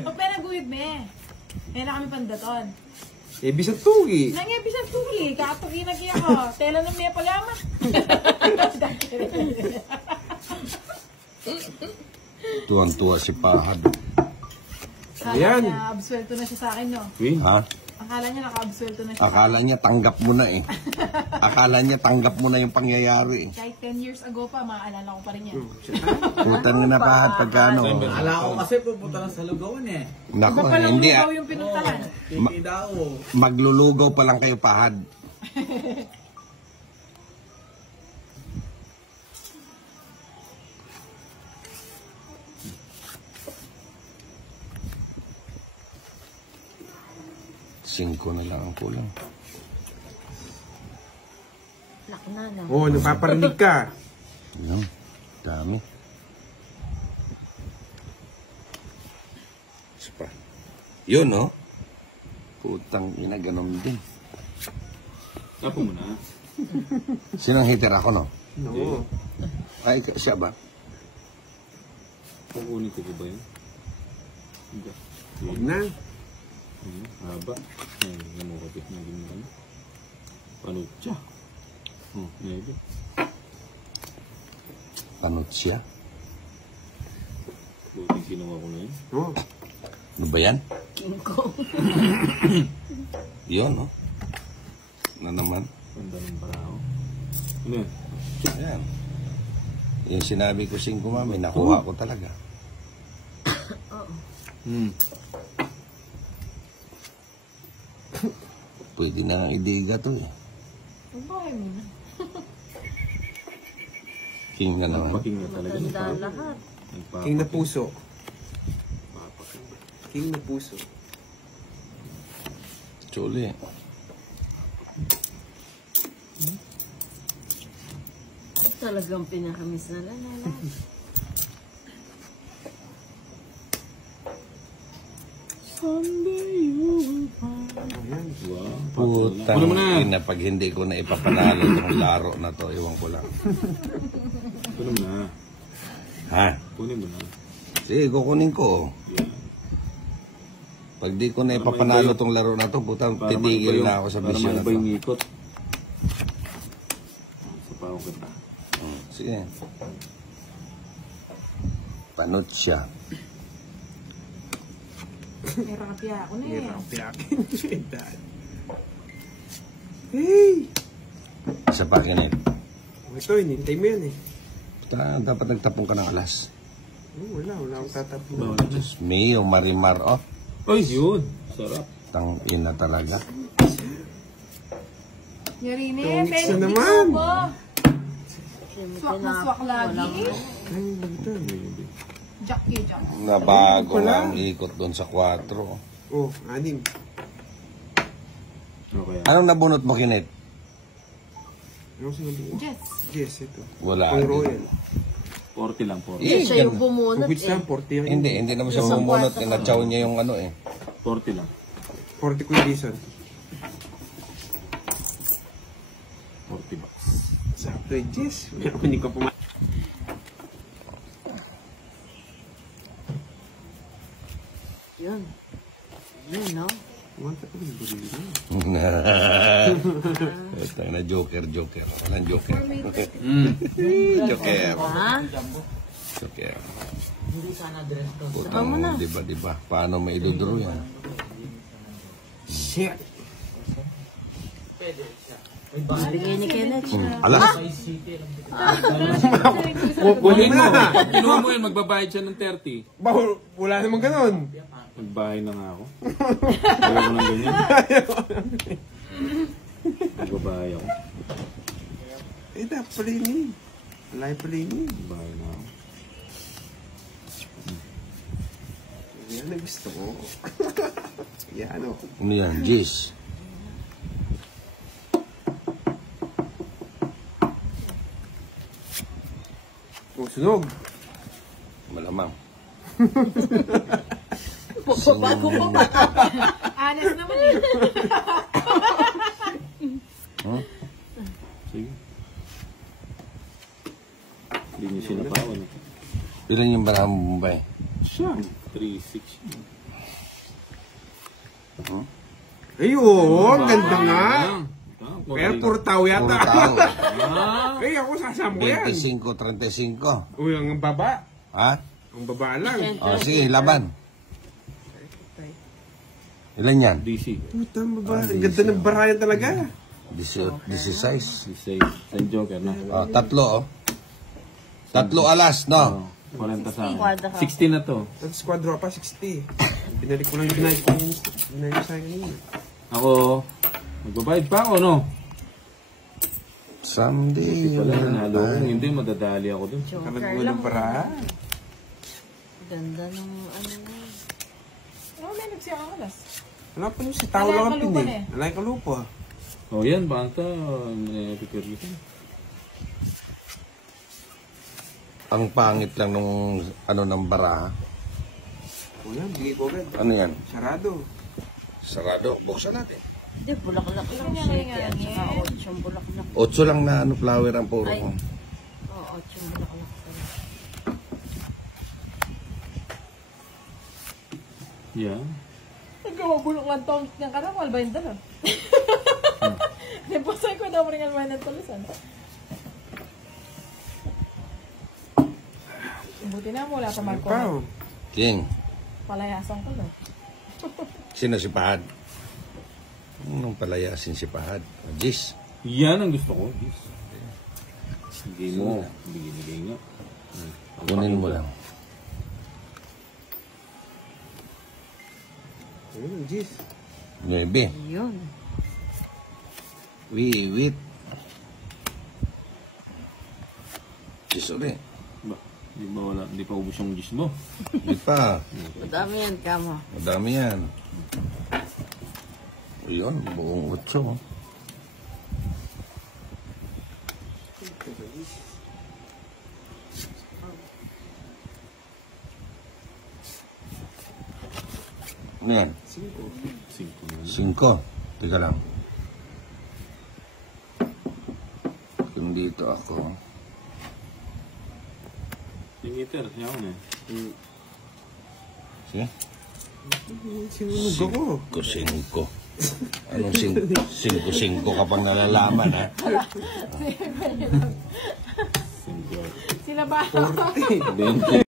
Pag pinaguhid me. Eh na kami pandaton. Eh, bisag tugi. Nang bisag tugi. Katugi na kaya ko. Tela na may pagama. Tuwang-tuwa si Pahad. Ayan. Absuelto na siya sa akin, no? Ha? Akala niya naka-absuelto na siya. Akala niya tanggap mo na eh. Akala niya tanggap mo na yung pangyayari eh. Kahit 10 years ago pa, maaalala ko pa rin yan. Putan nga na Pahad pagkano. Ala ko kasi pupunta lang sa lugawan eh. Naku, Iba palang hindi lugaw yung pinuntahan. Titi daw. Maglulugaw pa lang kayo Pahad. Singko na lang ang kulang. Laki na lang. Oo, napaparinig ka. Yan, dami. Spa. Yun, no? Putang ina, ganun din. Tapo mo na. Sinong hater ako, no? Oo. Ay, siya ba? Kukunin ko ba yun? Hindi. Huwag na. Haba. Namukapit na din. Panutsa. Maybe. Panot siya? Buting kinuha ko na yun. Oo. Ano ba yan? King Kong. Yun, no? Na naman. Ganda ng paraho. Ano yan? Ayan. Yung sinabi ko 5 mami, nakuha ko talaga. Pwede na idiga to eh. Ang bahay mo na. King na naman. Paking na talaga. Ganda lahat. King na puso. King na puso. Chuli. Talagang pinakamiss na lalala. Putang ina, pag hindi ko na ipapanalo itong laro na to, iwan ko lang. Kunin mo na. Ha? Kunin mo na. Sige, kukunin ko. Pag di ko na ipapanalo itong laro na to, putang titigil na ako sa bisyo na to. Para yung to. ikot. Sa pao kita. Sige. Panot siya. Meron kapya ako na eh. Hirap piyakin siya, dad. Hey! Isa pa kinip. Ito, hinintay mo yan eh. Dapat nagtapong ka ng alas. Wala akong tatapon. Bawal na. Diyos mio, Marimar, oh. Ay, yun. Sarap. Tang ina talaga. Yarine, Tonics na naman. Swak na swak lagi eh. Ay, ito. Jack. Nabago na ang ikot doon sa 4. Oh, 6. Okay. Anong nabunot mo, Kinip? Anong sinabi ko? Yes. Yes, ito. Wala. Pang Royal. 40 lang, 40. Eh, Siya yung bumunot Kuhit eh. lang, 40 yan. Hindi naman siya mumunot. Nachaw niya yung ano eh. 40 lang. 40 ko yung reason. 40 bucks. Sakto eh, Jess. Hindi ko pumatay. Yun. Yun, no? Pumatay ko yung burili. Ito na joker. Walang joker. Joker. Ha? Joker. Saka mo na. Putang, diba? Paano maidudro yan? Shit! Bigay ni Kenneth. Alas! Kunin mo na! Kinuha mo yun, magbabayad siya ng 30. Wala naman ganun. Magbahay na nga ako. Ayaw ko ng ganyan. Magbabahay ako. Eh, dapat pala yun eh. Wala pala yun eh. Magbahay na ako. Yan ang gusto ko. Yan o. Ano yan? Jis. Oh, sunog. Malamang. Bago mo ba? Honest naman eh. Huh? Sige. Hindi niyo sinapawan. Ilan yung barang Bombay? Siya. 3 36. Ayun, ganda nga. Ah, Kaya puro tao Puro yata. tao. Ay, ako sasama ko yan. 25-35. Uy, ang baba. Ha? Ang baba lang. O, sige, laban. Ilan yan? DC. Puta, ang baba. Ang ganda ng barayan talaga. 16. 16. San Joker, no? O, tatlo, oh. Tatlo alas, no? 40 sa akin. 16 na to. Tapos squadro pa, 60. Binalik ko lang yung binalik ko sa akin kanina. Ako, magbabayad pa ako, no? Someday, Wala, nanalo ko. Kung hindi, madadali ako dun. Kalag mo ng paraan. Ganda ng ano mo. Oh, may nagsiyang alas. Wala pa nung si tao lang ang Alay, pin eh. Alay kalupa. O yan, banta. Prepare ko. ang pangit lang nung ano ng baraha. O yan, bigay ko agad. Ano yan? Sarado. Sarado. Buksan natin. Hindi, bulaklak lang Kanya siya. nga At yan. saka 8 bulaklak. 8 lang na ano flower ang puro. Ay. Oo, 8 bulaklak. Yeah. Nagkawabulok lang taong niyang karang, wala ba yung dala? Nipasay ko daw rin almayan ng tulisan. Buti na mo, wala ka Marco. Pa, oh. King, Palayasan ko lang. sino si Pahad? Anong palayasin si Pahad? Jis. Yan ang gusto ko. Yes. Bigay mo. Bigay nga. Kunin mo lang. Ayun, jeez. 9. Yun. Wiwit. Jis ulit. Ba? Di ba wala? Di pa ubus yung gis mo? Di pa. Madami yan, kamo. Madami yan. Yun, buong 8. Oh. Ano yan? 5. Teka lang. Kung dito ako. Tingiter. Yan eh. Sige. Sinunog ako. 5. Anong 5 ka pang nalalaman, ha? Sila ba? 40. 20.